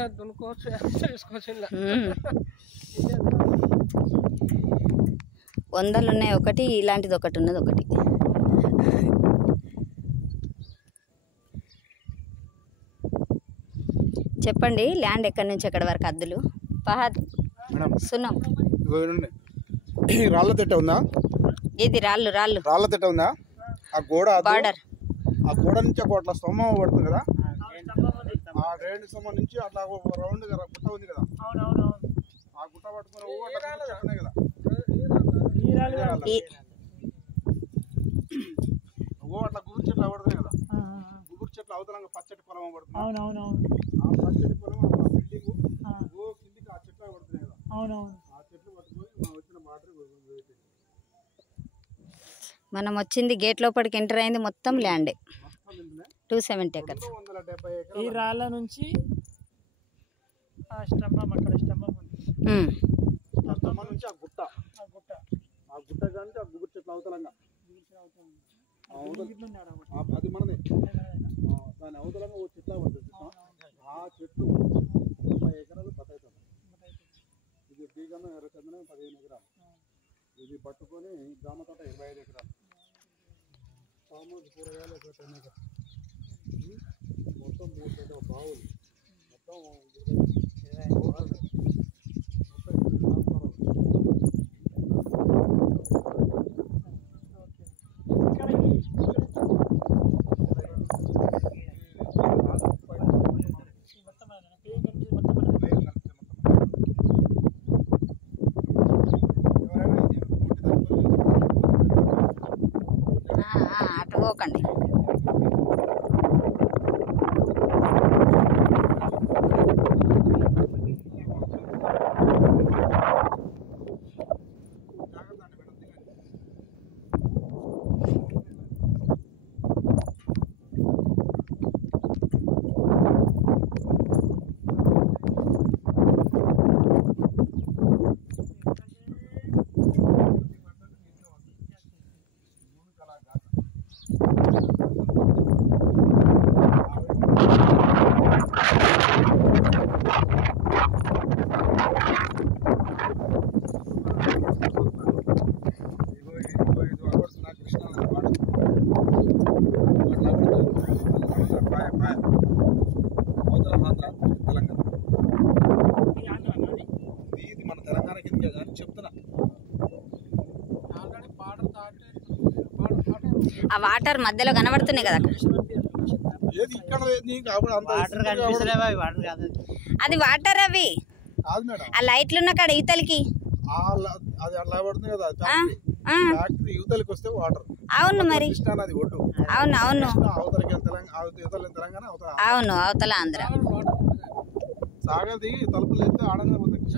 మంచిగా దున్నుకోవచ్చు, చేసుకోవచ్చు. 100 ఉన్నాయి, ఒకటి ఇలాంటిది ఒకటి ఉన్నది ఒకటి. చెప్పండి ల్యాండ్ ఎక్కడి నుంచి ఎక్కడి వరకు అద్దులు? ఫహద్ సున్నం రాళ్ళ తిట్ట ఉందా? ఇది రాళ్ళు రాళ్ళ తిట్ట ఉందా? ఆ గోడ బార్డర్, ఆ గోడ నుంచి ఒక అట్లా స్తంభం పడుతుంది కదా, ఆ రేణు స్తంభం నుంచి అట్లా రౌండ్ గుట్ట ఉంది కదా, ఆ గుట్ట పట్టుకుని చెప్పనే కదా అట్లా గుబురు చెట్లు పడుతున్నాయి కదా, గుబురు చెట్లు అవతలంగా పచ్చటి పొలం పడుతుంది. ఆ పచ్చటి పొలం బిల్డింగ్ కిందికి ఆ చెట్లు పడుతున్నాయి కదా, ఆ చెట్లు పట్టుకొని వచ్చిన వాటర్. మనం వచ్చింది గేట్ లోపలికి ఎంటర్ అయింది, మొత్తం ల్యాండే 270 acres. ఈ రాళ్ళ నుంచి ఆ స్తంభం, అక్కడ స్తంభం ఉంది, ఆ స్తంభం నుంచి ఆ గుట్ట కానీ ఆ గుబురు చెట్లు అవతలంగా అది మనది. దాని అవతలంగా ఓ చెట్ల పడుతుంది, ఆ చెట్లు 30 ఎకరాలు బతాయితాం. ఇది బీగం ఎర్రచందనం 15 ఎకరాలు, ఇది పట్టుకొని జామ తోట 25 ఎకరాలు, సామాజిక కూరగాయలు 10 ఎకరాలు, మొత్తం 3 చెట్ల బావులు, మొత్తం 20 అటు పోకండి. ఇది మన తెలంగాణ కింద కానీ చెప్తున్నా. ఆ వాటర్ మధ్యలో కనబడుతున్నాయి కదా, అది వాటర్. అవి ఆ లైట్లు ఉన్న కాడ యువతలకి యువతలకి వస్తే వాటర్. అవును మరి, అవును అవును అవును, అవతల ఆంధ్ర సాగది తలుపులు ఎత్తే ఆనందంగా పోతుంది.